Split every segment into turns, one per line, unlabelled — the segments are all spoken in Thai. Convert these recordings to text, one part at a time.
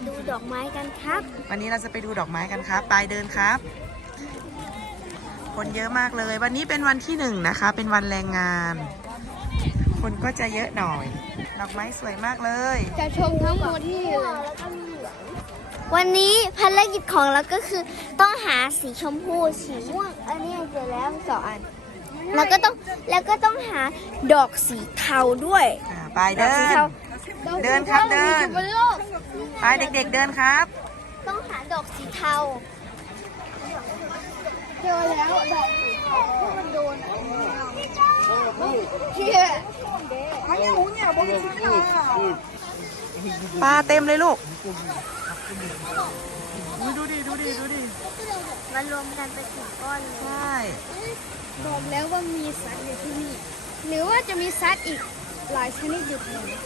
ดูดอกไม้กันครับ
วันนี้เราจะไปดูดอกไม้กันครับไปเดินครับ คนเยอะมากเลยวันนี้เป็นวันที่1นะคะเป็นวันแรงงาน คนก็จะเยอะหน่อยดอกไม้สวยมากเลย
จะชมทั้งหมดที่วันนี้ภารกิจของเราก็คือต้องหาสีชมพูสีม่วงอันนี้เจอแล้ว2 อันแล้วก็ต้องหาดอกสีเทาด้วย
ไปเดินครับเดินไปเด็กๆเดินครับ
ต้องหาดอกสีเทาเจอแล้วดอกสีเทาที่มันโดน
ปลาเต็มเลยลูกดูดิ
มันรวมกันเป็นก้อน
ใช่
บอกแล้วว่ามีสัตว์อยู่ที่นี่หรือว่าจะมีสัตว์อีกหลายชนิดอยู่ที่นี่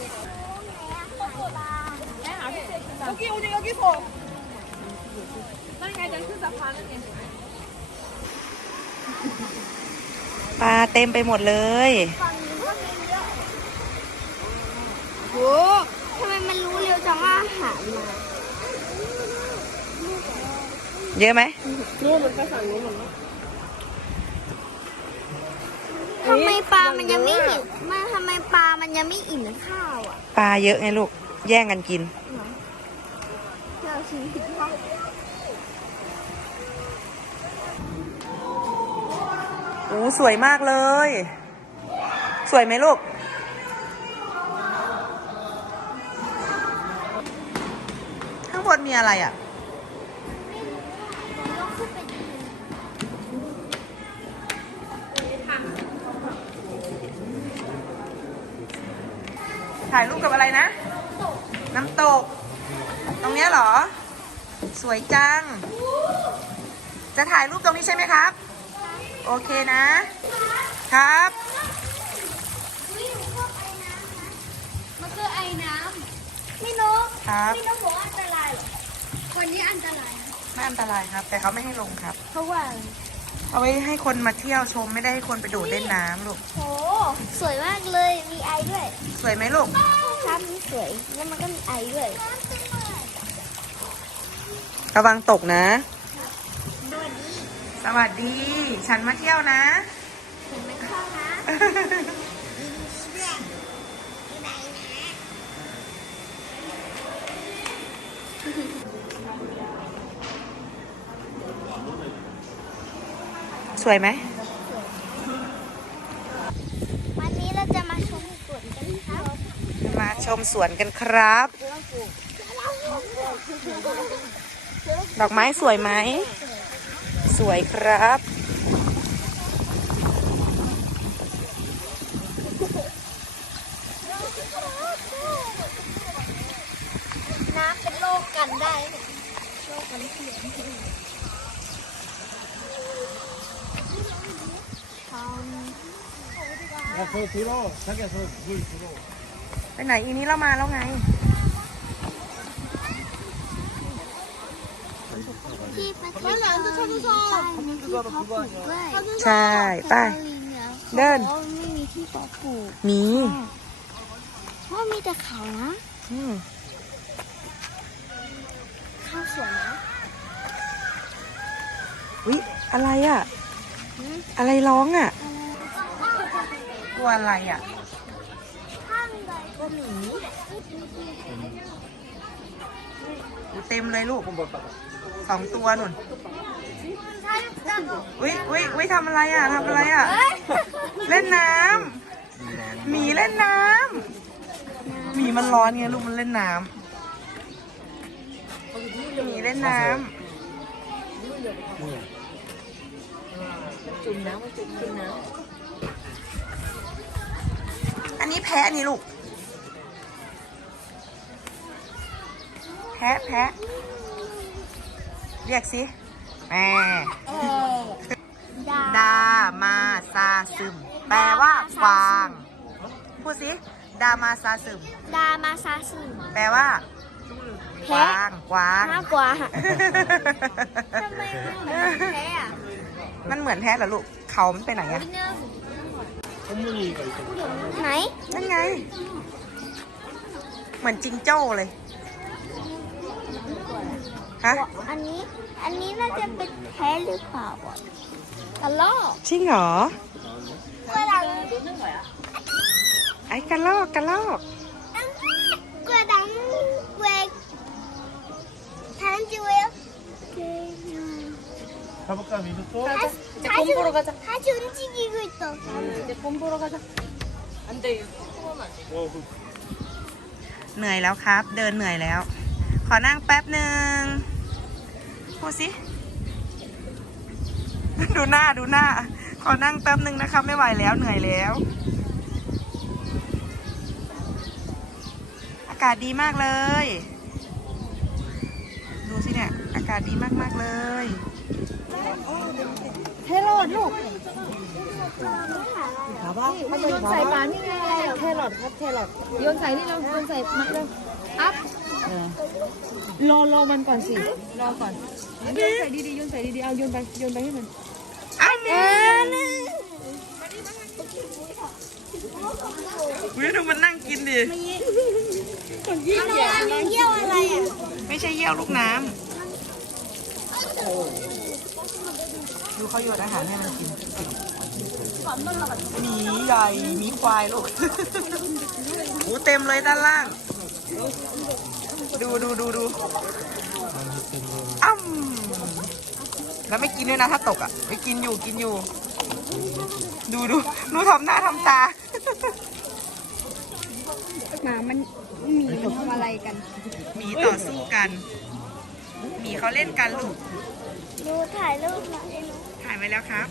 ปลาเต็มไปหมดเลย
โอ้ทำไมมันรู้เร็วจังว่าอาหารมา
เยอะไหม
รู้มันก็สั่งรู้หมดทำไมปลามันยังไม่อิ่มทำไมปลามันยังไม่อิ่มข้าวอ่ะ
ปลาเยอะไงลูกแย่งกันกิน
เราชิมผิดข้าว
โอ้สวยมากเลยสวยไหมลูกข้างบนมีอะไรอ่ะถ่ายรูปกับอะไรนะน้ำตกตรงนี้เหรอสวยจังจะถ่ายรูปตรงนี้ใช่ไหมครับโอเคนะครับ
มันคือไอ้น้ำพี่นกบอกอันตรายเหรอคนนี้อันตราย
ไม่อันตรายครับแต่เขาไม่ให้ลงครับ
เพราะว่า
เอาไว้ให้คนมาเที่ยวชมไม่ได้ให้คนไปโดดเล่นน้ำลูก
โหสวยมากเลยมีไอด้วย
สวยไหมลูก
ครับสวยแล้วมันก็มีไอด้วย
ระวังตกนะสวัสดีฉันมาเที่ยวนะ
ฉันมาเที่ยวนะ
สวยไหม
วันนี้เราจะมาชมสวนกันครับ
มาชมสวนกันครับดอกไม้สวยไหมสวยครับ
น้ำเป็นโรคกันได้โรคกันเสีย
ไปไหนอีนี้เรามาแล้วไง
ที่ประเทศไทยมีที่เพาะปลูกด้วย
ใช่ไปเดิน
ไม่มีที่เพาะปลูก
มี
เพราะมีแต่เขานะข้าวสวยนะ
วิอะไรอ่ะอะไรร้องอ่ะตัวอะไรอ่ะตัวหมีเต็มเลยลูก2 ตัวนุ่นวิทำอะไรอ่ะเล่นน้ำหมีเล่นน้ำหมีมันร้อนไงลูกมันเล่นน้ำหมีเล่นน้ำจุ่มน้ำอันนี้แพะนี่ลูกแพะเรียกสิแม่ดามาซาซึมแปลว่ากวางพูดสิดามาซาซึมแปลว่ากวาง
มากกว่าทำไมมันเหมือนแพะอ่ะ
มันเหมือนแพะเหรอลูกเขามันไปไหนอะ
ไหน
นั่นไงเหมือนจิงโจ้เลยฮะ
อันนี้น่าจะเป็นแพ้หรือเปล่าอ่ะกระลอก
จริงเหรอ
กระดัง
ไอ้กระลอกกระลอก
กระดังเวกทันจิเวล
가볼까 미루또?
이제 곰 보러 가자. 다시 움직이고 있어.
이제 곰 보러 가자. 안 돼, 이거 소금은 안 돼.
เหนื่อยแล้วครับ เดินเหนื่อยแล้ว ขอนั่งแป๊บหนึ่งพูดสิ ดูหน้าดูหน้า ขอนั่งแป๊บหนึ่งนะครับ ไม่ไหวแล้วเหนื่อยแล้ว อากาศดีมากเลย ดูสิเนี่ย อากาศดีมากๆเลย
โยนใส่ปลานี่ไงแครอทครับแครอทโยนใส่นี่เราโยนใส่มักเลยอัพรอมันก่อนสิรอก่อนโยนใส่ดีๆโยนใส่ดีๆเอาโยนไปให้มัน
อันนี้วิดูมันนั่งกินดิ
เยี่ยวอะไรอ่ะ
ไม่ใช่เยี่ยวลูกน้ำ ดูเขาโยนอาหารให้มันกินหมีใหญ่หมีควายลูก โอ้เต็มเลยด้านล่าง ดูอ้ำแล้วไม่กินด้วยนะถ้าตกอ่ะไม่กินอยู่ ดูทำหน้าทำตา
หมามันหมีทำอะไรกัน
หมีต่อสู้กัน หมีเขาเล่นกันลูก
ดูถ่ายรูปหน่อย
ถ่ายไว้แล้วครับ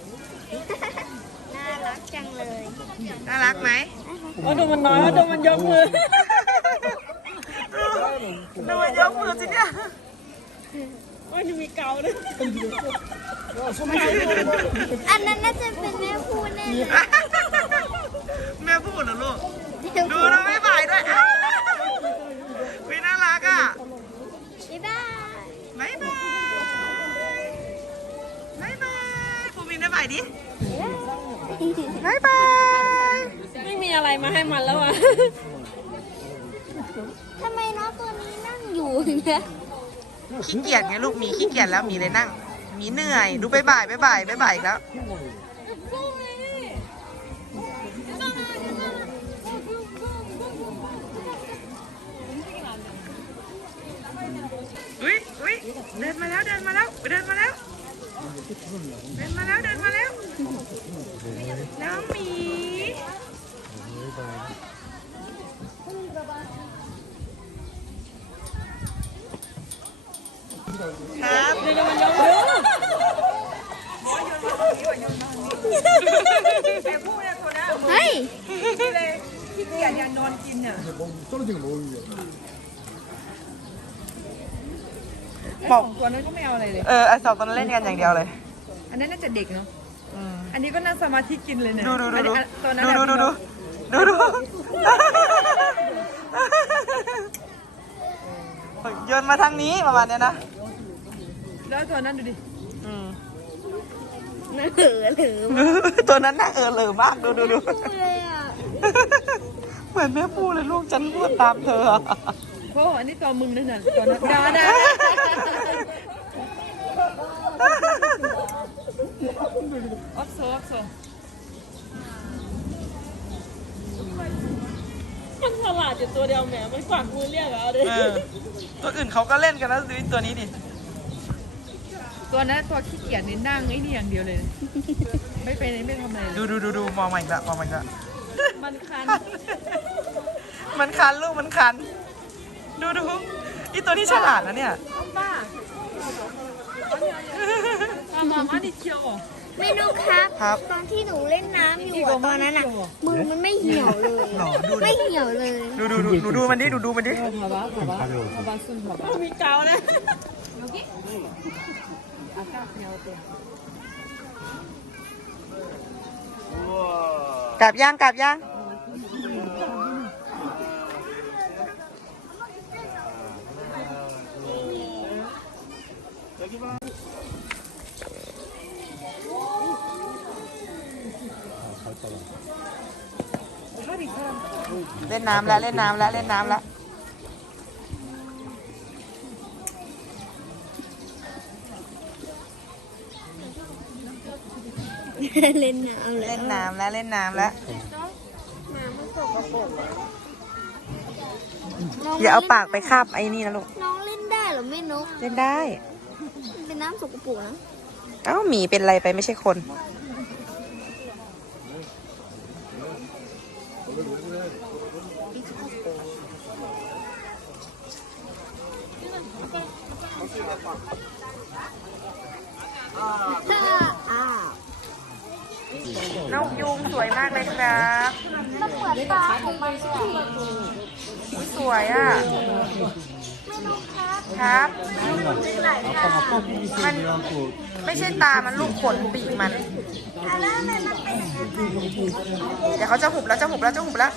น่ารักจังเลย
น่ารักไหม
ดูมันน้อยดูมันยกมือ
ดูมันยกมือสิเนี่ย
ว่าจะมีเกาด้วย
อันนั้นน่าจะเป็นแม่พูดแน่เลย
แม่พูดเหรอลูก ดูเราไม่บ่ายด้วยอ้าววิน่ารักอ่ะ
บ๊ายบาย
บ๊ายบายภูมินบ๊ายบายดิบ๊ายบาย
ไม่มีอะไรมาให้มันแล้วอ่ะ
ทำไมน้องตัวนี้นั่งอยู่เนี่ย
ขี้เกียจไงลูกหมีขี้เกียจแล้วหมีเลยนั่งหมีเหนื่อยดูบ๊ายบายอีกแล้วอุ้ยเดินมาแล้วน้องหมีครับ
เดี๋ยวมันยกมือ
เฮ้ย
ขี้เกียจยันนอนกินเนี่ย
떨어지는 거 먹는 게.
บอก
ตัวนั้นก็ไม่เอาอะไรเลย
ไอสองตอนนั้นเล่นกันอย่างเดียวเลย
อันนั้นน่าจะเด็กเนาะอันนี้ก็นั่งสมาธิกินเลยเนี่ย
ดู
อันนี้ตัวนั้น
โยนมาทางนี้ประมาณเนี้ยนะ
แล้วตัวนั้นดูดิ
น่าเหลือ
ตัวนั้นน่าเหลอมากดู
เลยอ่ะ
เหมือนแม่พูดเลยลูกฉันพูดตามเธอ
โอ้อันนี้ตัวมึงนั่นน่ะตัวนั้นดาออฟโซมันฉลาดอยู่ตัวเดียวแหมมันฝากมือเรียกเอาดิ
ตัวอื่นเขาก็เล่นกันนะดูตัวนี้ดิ
ตัวนั้นตัวขี้เกียจนี่นั่งไอ้นี่อย่างเดียวเลย ไม่ไปไหนไม่ทำอะไรเลย
ดูมองมาอีกแล้ว
มันคัน
มันคันลูกมันคัน ดูอีตัวนี้ฉลาดนะเนี่ย
ป้ามาดิเคียว
เมนูครับ
ครับ
ตอนที่หนูเล่นน้ำอยู่อะตอนนั้นอ่ะ มือมันไม่เหี่ยวเลย
หรอดู
ไม่เหี่ยวเลย
ดูมันดิดูมันดิ
봐봐 손 봐봐มีเกาเลย아까 그냥 어때
กลับย่าง เล่นน้ำแล้ว
เล่นน้ำ
เล่นน้ำแล้วเล่นน้ำแล้วอย่าเอาปากไปคาบไอ้นี่นะลูก
น้องเล่นได้เหรอแม่นก
เล่นได้
มันเป็นน้ำสกปรกนะ
เอ้าหมีเป็นอะไรไปไม่ใช่คน
อ้าว
นกยูงสวยมากเลยครับ
มันเหมือนตาของมันเลย
อุ๊ยสวยอ่ะ
แม่นกครับ
ครับ
เป็นหลายตา
มันไม่ใช่ตา มันลูกขนปีกมัน
แล้วทำไมมันเป็นอย่างนั้น
เดี๋ยวเขาจะหุบแล้วจะหุบแล้วจะหุบแล้ว